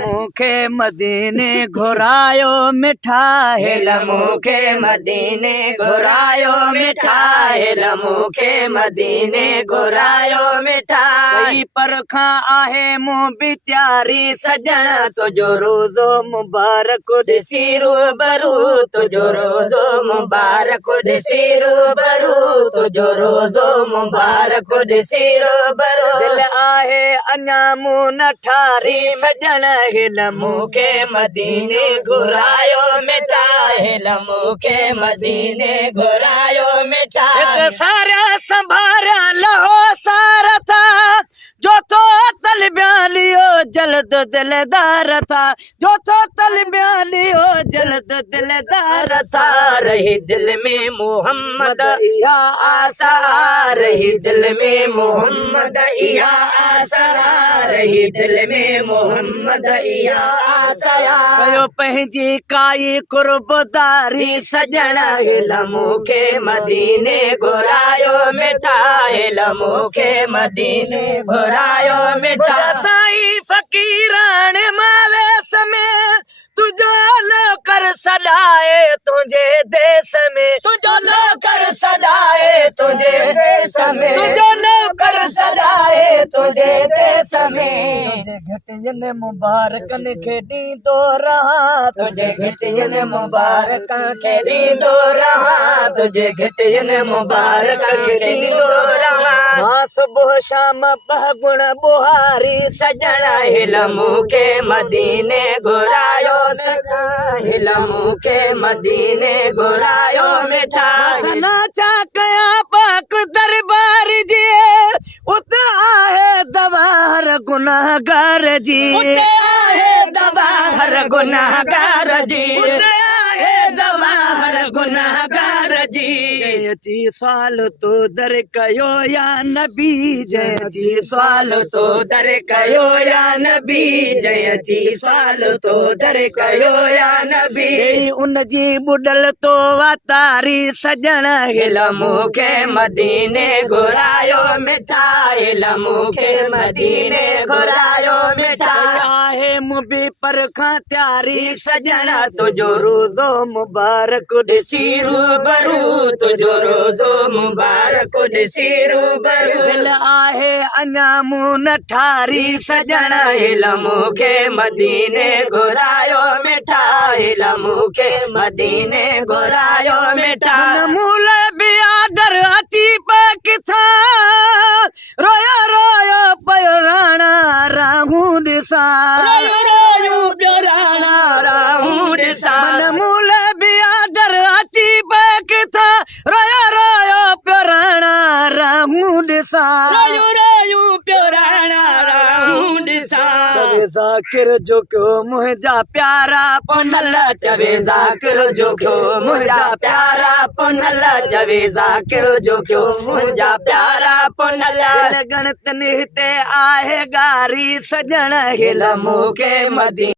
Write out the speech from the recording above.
मूंखे मदीने घुरायो मिठा हिल मूंखे मदीने घुरायो मिठा हिल मूंखे मदीने घुरायो मिठा कई परखां आहे मूं बि त्यारी सजण तुझो रोज़ो मुबारक ॾिसी रूबरू तुझो रोज़ो मुबारक ॾिसी रूबरू तुझो रोज़ो मुबारक ॾिसी रूबरू दिल आहे अञा मूं न ठारी सजण हिल मूंखे मदीने घुरायो मिठा हिल मूंखे मदीने घुरायो मिठा सारा संभारा लहो सारा था जो तो तल ब्यालियो जल्द दिलदार था जो तो तल ब्यालियो जल्द दिलदार था रही दिल में मोहम्मद इहा आसा रही दिल में मोहम्मद इहा आसा रही दिल में मोहम्मद इहा आसा कयो पंहिंजी काई कुर्बदारी सजण हिल मूंखे मदीने घुरायो मिठा हिल मूंखे मदीने घुरायो मिठा साईं फ़कीरान मावेस में तुझो नौकर सदाए तुझे देश में तुझो नौकर सदाए तुझे देश में तुझो नौकर सदाए तुझे देश में तुझे घटियन मुबारकन खे ॾींदो रहां तुझे घटियन मुबारक खे ॾींदो रहां तुझे घटियन मुबारक खे ॾींदो रहां मां सुबुह शाम ॿ गुण बुहारी सजण हिल मूंखे मदीने घुरायो हिल मूंखे मदीने घुरायो मिठा सना छा कयां पाक दरबार जी उते आहे दवा हर गुनाहगार जी उते आहे दवा हर गुनाहगार जी उते आहे दवा हर गुनाहगार जी जयची सवाल तो दर कयो या नबी जयची सवाल तो दर कयो या नबी जयची सवाल तो दर कयो या नबी उन जी बुडल तो वातारी सजण हिल मूंखे मदीने घुरायो मिठा हिल मूंखे मदीने घुरायो मिठा आहे मुबी परखां त्यारी सजण तुझो रोज़ो मुबारक ॾिसी रूबरू तुझो रोज़ो मुबारक ॾिसी रूबरू दिल आहे अञा मूं न ठारी सजण हिल मूंखे मदीने घुरायो मिठा हिल मूंखे मदीने घुरायो मिठा मूल बि आडर अची पे किथां रोयो रोयो पयो राणा राहूं ॾिसां रोयो रोयो पियो राणा राहूं ॾिसां मूल बि आडर अची पे किथां रोयो रोयो पियो राणा राहूं ॾिसां रोयो रोयो पियो राणा राहूं ॾिसां चवे ज़ाकिर जो क्यों मुंहिंजा प्यारा पुनल चवे ज़ाकिर जो क्यों मुंहिंजा प्यारा पुनल चवे ज़ाकिर जो क्यों मुंहिंजा प्यारा पुनल गणतन हिते आहे गारी सजण हिल मूंखे मदीने